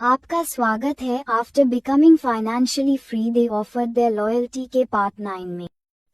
आपका स्वागत है। After becoming financially free they offer their loyalty के पार्ट 9 में।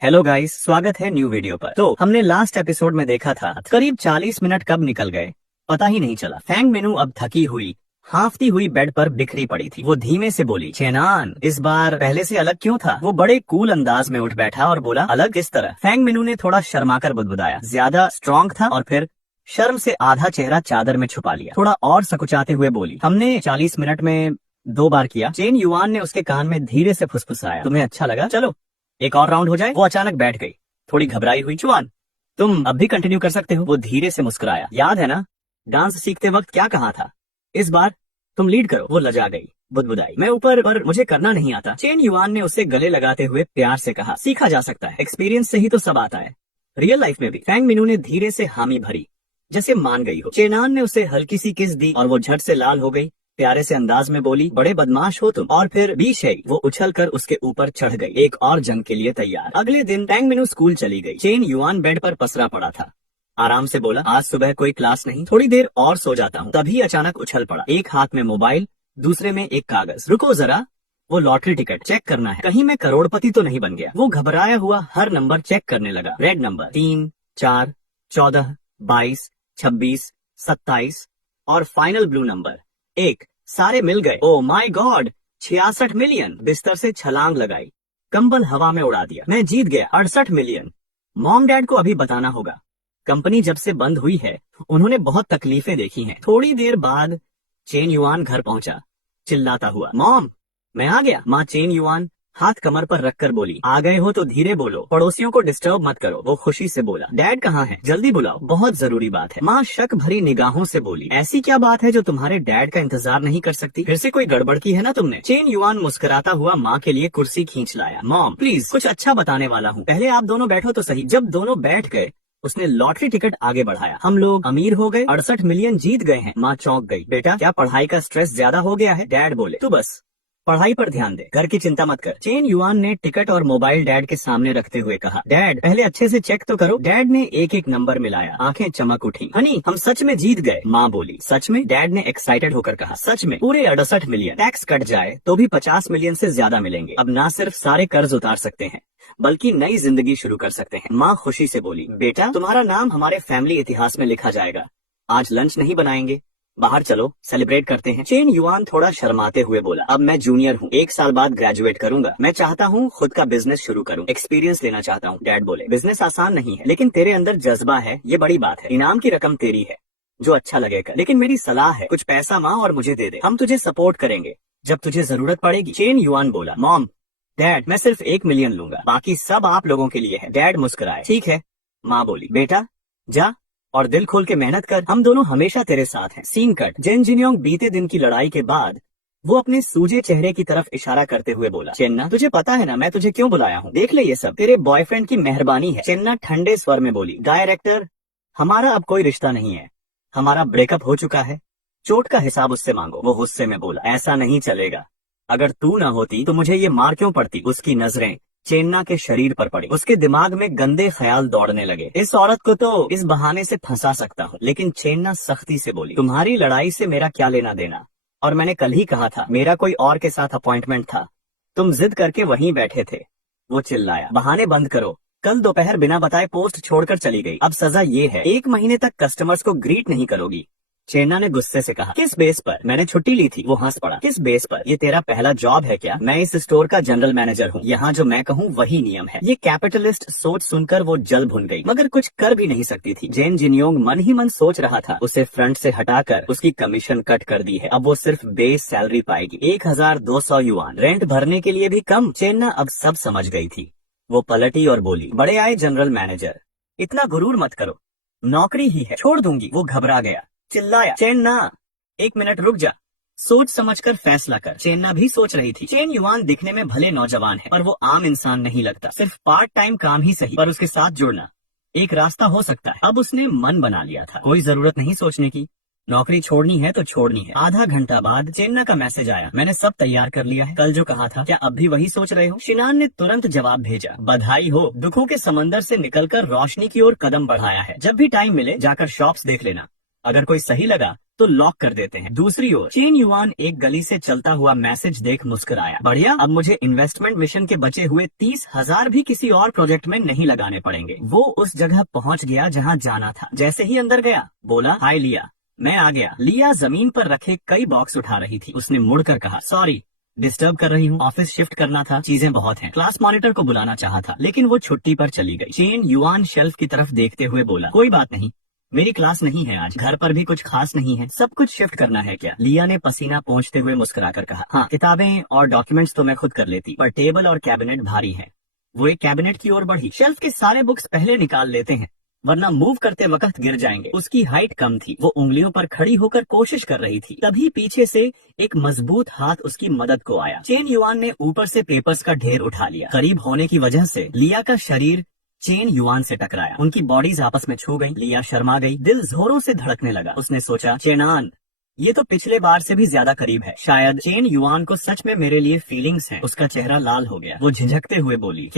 हेलो गाइस, स्वागत है न्यू वीडियो पर। तो हमने लास्ट एपिसोड में देखा था करीब 40 मिनट कब निकल गए पता ही नहीं चला। फैंग मेनू अब थकी हुई हाफती हुई बेड पर बिखरी पड़ी थी। वो धीमे से बोली, चेनान इस बार पहले से अलग क्यों था? वो बड़े कूल अंदाज में उठ बैठा और बोला, अलग किस तरह? फैंग मेनू ने थोड़ा शर्माकर बुदबुदाया। ज्यादा स्ट्रॉन्ग था और फिर शर्म से आधा चेहरा चादर में छुपा लिया। थोड़ा और सकुचाते हुए बोली, हमने 40 मिनट में 2 बार किया। चेन युआन ने उसके कान में धीरे से फुसफुसाया, तुम्हें अच्छा लगा? चलो एक और राउंड हो जाए। वो अचानक बैठ गई, थोड़ी घबराई हुई। चुआन, तुम अब भी कंटिन्यू कर सकते हो। वो धीरे से मुस्कुराया, याद है ना डांस सीखते वक्त क्या कहा था? इस बार तुम लीड करो। वो लजा गई, बुदबुदाई, मैं ऊपर पर मुझे करना नहीं आता। चेन युआन ने उसे गले लगाते हुए प्यार से कहा, सीखा जा सकता है, एक्सपीरियंस से ही तो सब आता है, रियल लाइफ में भी। फैंग मिनू ने धीरे से हामी भरी, जैसे मान गई हो। चेनान ने उसे हल्की सी किस दी और वो झट से लाल हो गई। प्यारे से अंदाज में बोली, बड़े बदमाश हो तुम। और फिर बीशेई वो उछलकर उसके ऊपर चढ़ गई, एक और जंग के लिए तैयार। अगले दिन फैंग मिनू स्कूल चली गई। चेन युआन बेड पर पसरा पड़ा था, आराम से बोला, आज सुबह कोई क्लास नहीं, थोड़ी देर और सो जाता हूँ। तभी अचानक उछल पड़ा, एक हाथ में मोबाइल, दूसरे में एक कागज। रुको जरा, वो लॉटरी टिकट चेक करना है, कहीं मैं करोड़पति तो नहीं बन गया। वो घबराया हुआ हर नंबर चेक करने लगा। रेड नंबर 3, 4, 14, 22, 26, 27 और फाइनल ब्लू नंबर 1। सारे मिल गए। Oh my God, 66 million. बिस्तर से छलांग लगाई, कंबल हवा में उड़ा दिया। मैं जीत गया, 68 मिलियन। मॉम डैड को अभी बताना होगा। कंपनी जब से बंद हुई है उन्होंने बहुत तकलीफें देखी हैं। थोड़ी देर बाद चेन युआन घर पहुंचा, चिल्लाता हुआ, मॉम मैं आ गया। माँ चेन युआन हाथ कमर पर रखकर बोली, आ गए हो तो धीरे बोलो, पड़ोसियों को डिस्टर्ब मत करो। वो खुशी से बोला, डैड कहाँ है? जल्दी बुलाओ, बहुत जरूरी बात है। माँ शक भरी निगाहों से बोली, ऐसी क्या बात है जो तुम्हारे डैड का इंतजार नहीं कर सकती? फिर से कोई गड़बड़ की है ना तुमने? चेन युआन मुस्कुराता हुआ माँ के लिए कुर्सी खींच लाया। मॉम प्लीज, कुछ अच्छा बताने वाला हूँ, पहले आप दोनों बैठो तो सही। जब दोनों बैठ गए उसने लॉटरी टिकट आगे बढ़ाया। हम लोग अमीर हो गए, 68 मिलियन जीत गए हैं। माँ चौंक गई, बेटा क्या पढ़ाई का स्ट्रेस ज्यादा हो गया है? डैड बोले, तू बस पढ़ाई पर ध्यान दे, घर की चिंता मत कर। चेन युआन ने टिकट और मोबाइल डैड के सामने रखते हुए कहा, डैड पहले अच्छे से चेक तो करो। डैड ने एक एक नंबर मिलाया, आंखें चमक उठी। हनी हम सच में जीत गए। माँ बोली, सच में? डैड ने एक्साइटेड होकर कहा, सच में, पूरे 68 मिलियन। टैक्स कट जाए तो भी 50 मिलियन से ज्यादा मिलेंगे। अब ना सिर्फ सारे कर्ज उतार सकते हैं बल्कि नई जिंदगी शुरू कर सकते हैं। माँ खुशी से बोली, बेटा तुम्हारा नाम हमारे फैमिली इतिहास में लिखा जाएगा। आज लंच नहीं बनाएंगे, बाहर चलो सेलिब्रेट करते हैं। चेन युआन थोड़ा शर्माते हुए बोला, अब मैं जूनियर हूँ, 1 साल बाद ग्रेजुएट करूंगा। मैं चाहता हूँ खुद का बिजनेस शुरू करूँ, एक्सपीरियंस लेना चाहता हूँ। डैड बोले, बिजनेस आसान नहीं है लेकिन तेरे अंदर जज्बा है, ये बड़ी बात है। इनाम की रकम तेरी है, जो अच्छा लगेगा, लेकिन मेरी सलाह है कुछ पैसा माँ और मुझे दे दे, हम तुझे सपोर्ट करेंगे जब तुझे जरूरत पड़ेगी। चेन युआन बोला, मॉम डैड मैं सिर्फ 1 मिलियन लूंगा, बाकी सब आप लोगों के लिए है। डैड मुस्कुराए, ठीक है। माँ बोली, बेटा जा और दिल खोल के मेहनत कर, हम दोनों हमेशा तेरे साथ हैं। Scene cut. जेन जिनयोंग बीते दिन की लड़ाई के बाद वो अपने सूजे चेहरे की तरफ इशारा करते हुए बोला, चेन्ना तुझे पता है ना मैं तुझे क्यों बुलाया हूँ? देख ले ये सब तेरे बॉयफ्रेंड की मेहरबानी है। चेन्ना ठंडे स्वर में बोली, डायरेक्टर हमारा अब कोई रिश्ता नहीं है, हमारा ब्रेकअप हो चुका है, चोट का हिसाब उससे मांगो। वो गुस्से में बोला, ऐसा नहीं चलेगा, अगर तू ना होती तो मुझे ये मार क्यों पड़ती? उसकी नजरें चेन्ना के शरीर पर पड़ी। उसके दिमाग में गंदे ख्याल दौड़ने लगे, इस औरत को तो इस बहाने से फंसा सकता हूँ। लेकिन चेन्ना सख्ती से बोली, तुम्हारी लड़ाई से मेरा क्या लेना देना? और मैंने कल ही कहा था मेरा कोई और के साथ अपॉइंटमेंट था, तुम जिद करके वहीं बैठे थे। वो चिल्लाया, बहाने बंद करो, कल दोपहर बिना बताए पोस्ट छोड़कर चली गई, अब सजा ये है 1 महीने तक कस्टमर्स को ग्रीट नहीं करोगी। चेन्ना ने गुस्से से कहा, किस बेस पर? मैंने छुट्टी ली थी। वो हंस पड़ा, किस बेस पर? ये तेरा पहला जॉब है क्या? मैं इस स्टोर का जनरल मैनेजर हूँ, यहाँ जो मैं कहूँ वही नियम है। ये कैपिटलिस्ट सोच सुनकर वो जल भुन गई, मगर कुछ कर भी नहीं सकती थी। जेन जिनयोंग मन ही मन सोच रहा था, उसे फ्रंट से हटाकर उसकी कमीशन कट कर दी है, अब वो सिर्फ बेस सैलरी पाएगी, 1200 युआन, रेंट भरने के लिए भी कम। चेन्ना अब सब समझ गई थी। वो पलटी और बोली, बड़े आए जनरल मैनेजर, इतना गुरूर मत करो, नौकरी ही है, छोड़ दूंगी। वो घबरा गया, चिल्लाया, चेन्ना 1 मिनट रुक जा, सोच समझकर फैसला कर। चेन्ना भी सोच रही थी। चेन युआन दिखने में भले नौजवान है पर वो आम इंसान नहीं लगता, सिर्फ पार्ट टाइम काम ही सही पर उसके साथ जुड़ना एक रास्ता हो सकता है। अब उसने मन बना लिया था, कोई जरूरत नहीं सोचने की, नौकरी छोड़नी है तो छोड़नी है। आधा घंटा बाद चेन्ना का मैसेज आया, मैंने सब तैयार कर लिया है, कल जो कहा था, क्या अब भी वही सोच रहे हो? शिनान ने तुरंत जवाब भेजा, बधाई हो, दुखों के समंदर से निकलकर रोशनी की ओर कदम बढ़ाया है। जब भी टाइम मिले जाकर शॉप्स देख लेना, अगर कोई सही लगा तो लॉक कर देते हैं। दूसरी ओर चेन युआन एक गली से चलता हुआ मैसेज देख मुस्कुराया। बढ़िया, अब मुझे इन्वेस्टमेंट मिशन के बचे हुए 30,000 भी किसी और प्रोजेक्ट में नहीं लगाने पड़ेंगे। वो उस जगह पहुंच गया जहां जाना था। जैसे ही अंदर गया बोला, हाय लिया, मैं आ गया। लिया जमीन पर रखे कई बॉक्स उठा रही थी। उसने मुड़कर कहा, सॉरी डिस्टर्ब कर रही हूँ, ऑफिस शिफ्ट करना था, चीजें बहुत हैं। क्लास मॉनिटर को बुलाना चाहा था लेकिन वो छुट्टी पर चली गई। चेन युआन शेल्फ की तरफ देखते हुए बोला, कोई बात नहीं, मेरी क्लास नहीं है आज, घर पर भी कुछ खास नहीं है, सब कुछ शिफ्ट करना है क्या? लिया ने पसीना पोंछते हुए मुस्कुराकर कहा, हाँ किताबें और डॉक्यूमेंट्स तो मैं खुद कर लेती, पर टेबल और कैबिनेट भारी है। वो एक कैबिनेट की ओर बढ़ी। शेल्फ के सारे बुक्स पहले निकाल लेते हैं वरना मूव करते वक्त गिर जाएंगे। उसकी हाइट कम थी, वो उंगलियों पर खड़ी होकर कोशिश कर रही थी। तभी पीछे से एक मजबूत हाथ उसकी मदद को आया। चेन युआन ने ऊपर से पेपर्स का ढेर उठा लिया। करीब होने की वजह से लिया का शरीर चेन युआन से टकराया। उनकी बॉडीज आपस में छू गई। लिया शर्मा गई, दिल जोरों से धड़कने लगा। उसने सोचा, चेनान ये तो पिछले बार से भी ज्यादा करीब है। शायद चेन युआन को सच में मेरे लिए फीलिंग्स हैं। उसका चेहरा लाल हो गया। वो झिझकते हुए बोली,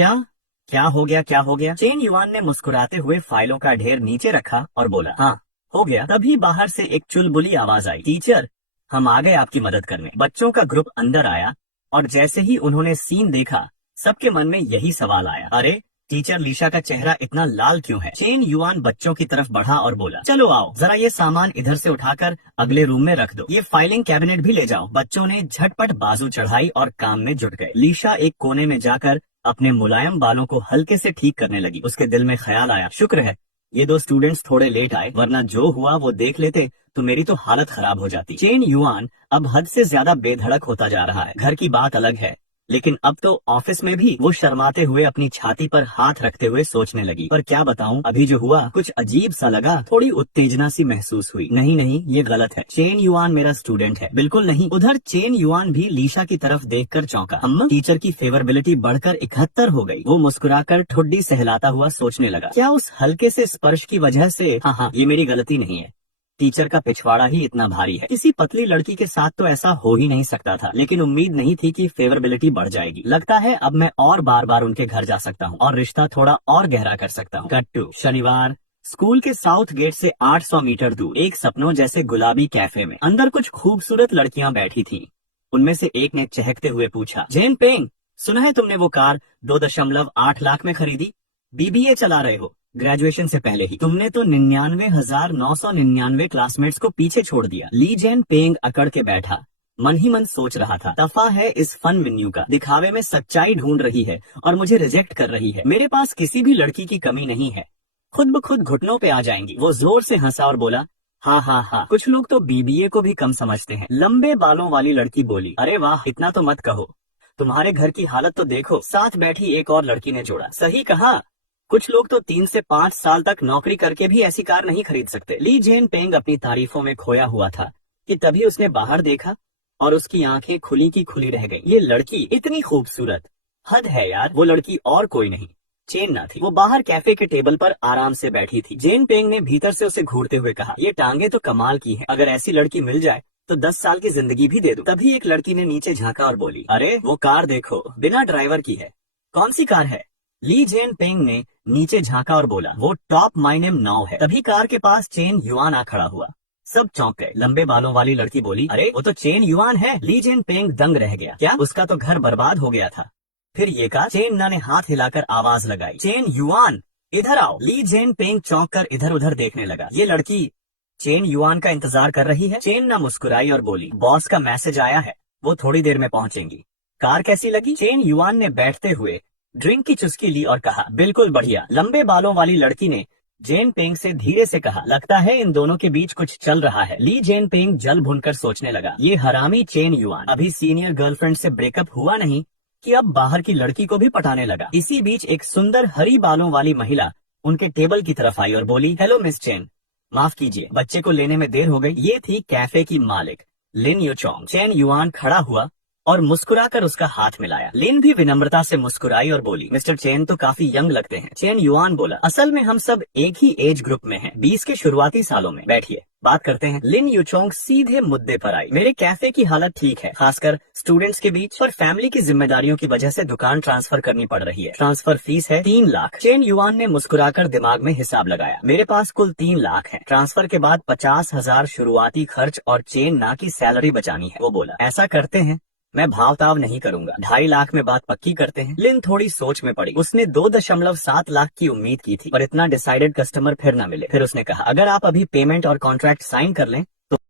क्या हो गया, क्या हो गया? चेन युआन ने मुस्कुराते हुए फाइलों का ढेर नीचे रखा और बोला, हाँ हो गया। तभी बाहर से एक चुलबुली आवाज आई, टीचर हम आ गए आपकी मदद करने। बच्चों का ग्रुप अंदर आया और जैसे ही उन्होंने सीन देखा सबके मन में यही सवाल आया, अरे टीचर लीशा का चेहरा इतना लाल क्यों है? चेन युआन बच्चों की तरफ बढ़ा और बोला, चलो आओ जरा ये सामान इधर से उठाकर अगले रूम में रख दो, ये फाइलिंग कैबिनेट भी ले जाओ। बच्चों ने झटपट बाजू चढ़ाई और काम में जुट गए। लीशा एक कोने में जाकर अपने मुलायम बालों को हल्के से ठीक करने लगी। उसके दिल में ख्याल आया, शुक्र है ये दो स्टूडेंट्स थोड़े लेट आए, वरना जो हुआ वो देख लेते तो मेरी तो हालत खराब हो जाती। चेन युआन अब हद से ज्यादा बेधड़क होता जा रहा है। घर की बात अलग है, लेकिन अब तो ऑफिस में भी वो शर्माते हुए अपनी छाती पर हाथ रखते हुए सोचने लगी, पर क्या बताऊं, अभी जो हुआ कुछ अजीब सा लगा। थोड़ी उत्तेजना सी महसूस हुई। नहीं ये गलत है, चेन युआन मेरा स्टूडेंट है। बिल्कुल नहीं। उधर चेन युआन भी लीशा की तरफ देखकर चौंका। अम्मा, टीचर की फेवरेबिलिटी बढ़कर 71 हो गई। वो मुस्कुराकर ठुड्डी सहलाता हुआ सोचने लगा, क्या उस हल्के से स्पर्श की वजह से? हाँ ये मेरी गलती नहीं है, टीचर का पिछवाड़ा ही इतना भारी है। किसी पतली लड़की के साथ तो ऐसा हो ही नहीं सकता था, लेकिन उम्मीद नहीं थी कि फेवरेबिलिटी बढ़ जाएगी। लगता है अब मैं और बार बार उनके घर जा सकता हूँ और रिश्ता थोड़ा और गहरा कर सकता हूँ। कट टू शनिवार। स्कूल के साउथ गेट से 800 मीटर दूर एक सपनों जैसे गुलाबी कैफे में अंदर कुछ खूबसूरत लड़कियां बैठी थीं। उनमें से एक ने चहकते हुए पूछा, जेन पेंग, सुना है तुमने वो कार 2.8 लाख में खरीदी? बीबीए चला रहे हो, ग्रेजुएशन से पहले ही। तुमने तो 99,999 क्लासमेट्स को पीछे छोड़ दिया। ली जेन पेंग अकड़ के बैठा, मन ही मन सोच रहा था, दफा है इस फन मेन्यू का। दिखावे में सच्चाई ढूंढ रही है और मुझे रिजेक्ट कर रही है। मेरे पास किसी भी लड़की की कमी नहीं है, खुद ब खुद घुटनों पे आ जाएंगी। वो जोर से हंसा और बोला, हाँ, कुछ लोग तो बीबीए को भी कम समझते हैं। लंबे बालों वाली लड़की बोली, अरे वाह, इतना तो मत कहो, तुम्हारे घर की हालत तो देखो। साथ बैठी एक और लड़की ने जोड़ा, सही कहा, कुछ लोग तो 3 से 5 साल तक नौकरी करके भी ऐसी कार नहीं खरीद सकते। ली जेन पेंग अपनी तारीफों में खोया हुआ था कि तभी उसने बाहर देखा और उसकी आंखें खुली की खुली रह गईं। ये लड़की इतनी खूबसूरत, हद है यार। वो लड़की और कोई नहीं, चेन ना थी। वो बाहर कैफे के टेबल पर आराम से बैठी थी। जेन पेंग ने भीतर से उसे घूरते हुए कहा, ये टांगे तो कमाल की हैं, अगर ऐसी लड़की मिल जाए तो 10 साल की जिंदगी भी दे दूं। तभी एक लड़की ने नीचे झांका और बोली, अरे वो कार देखो, बिना ड्राइवर की है। कौन सी कार है? ली जेन पेंग ने नीचे झांका और बोला, वो टॉप माइनेम 9 है। तभी कार के पास चेन युआन आ खड़ा हुआ। सब चौंक गए। लंबे बालों वाली लड़की बोली, अरे वो तो चेन युआन है। ली जेन पेंग दंग रह गया, क्या उसका तो घर बर्बाद हो गया था? फिर ये कहा। चेन ना ने हाथ हिलाकर आवाज लगाई, चेन युआन इधर आओ। ली जेन पेंग चौंक कर इधर उधर देखने लगा। ये लड़की चेन युआन का इंतजार कर रही है। चेन ना मुस्कुराई और बोली, बॉस का मैसेज आया है, वो थोड़ी देर में पहुंचेंगी। कार कैसी लगी? चेन युआन ने बैठते हुए ड्रिंक की चुस्की ली और कहा, बिल्कुल बढ़िया। लंबे बालों वाली लड़की ने जेन पेंग से धीरे से कहा, लगता है इन दोनों के बीच कुछ चल रहा है। ली जेन पेंग जल भुनकर सोचने लगा, ये हरामी चेन युआन अभी सीनियर गर्लफ्रेंड से ब्रेकअप हुआ नहीं कि अब बाहर की लड़की को भी पटाने लगा। इसी बीच एक सुंदर हरी बालों वाली महिला उनके टेबल की तरफ आई और बोली, हेलो मिस चेन, माफ कीजिए बच्चे को लेने में देर हो गई। ये थी कैफे की मालिक लिन यूचोंग। चेन युआन खड़ा हुआ और मुस्कुराकर उसका हाथ मिलाया। लिन भी विनम्रता से मुस्कुराई और बोली, मिस्टर चेन तो काफी यंग लगते हैं। चेन युआन बोला, असल में हम सब एक ही एज ग्रुप में हैं, 20 के शुरुआती सालों में। बैठिए, बात करते हैं। लिन यूचोंग सीधे मुद्दे पर आई। मेरे कैफे की हालत ठीक है, खासकर स्टूडेंट्स के बीच, और फैमिली की जिम्मेदारियों की वजह से दुकान ट्रांसफर करनी पड़ रही है। ट्रांसफर फीस है 3 लाख। चेन युआन ने मुस्कुराकर दिमाग में हिसाब लगाया। मेरे पास कुल 3 लाख है। ट्रांसफर के बाद 50,000 शुरुआती खर्च और चेन ना की सैलरी बचानी है। वो बोला, ऐसा करते हैं, मैं भावताव नहीं करूंगा, 2.5 लाख में बात पक्की करते हैं। लिन थोड़ी सोच में पड़ी। उसने 2.7 लाख की उम्मीद की थी, पर इतना डिसाइडेड कस्टमर फिर न मिले। फिर उसने कहा, अगर आप अभी पेमेंट और कॉन्ट्रैक्ट साइन कर लें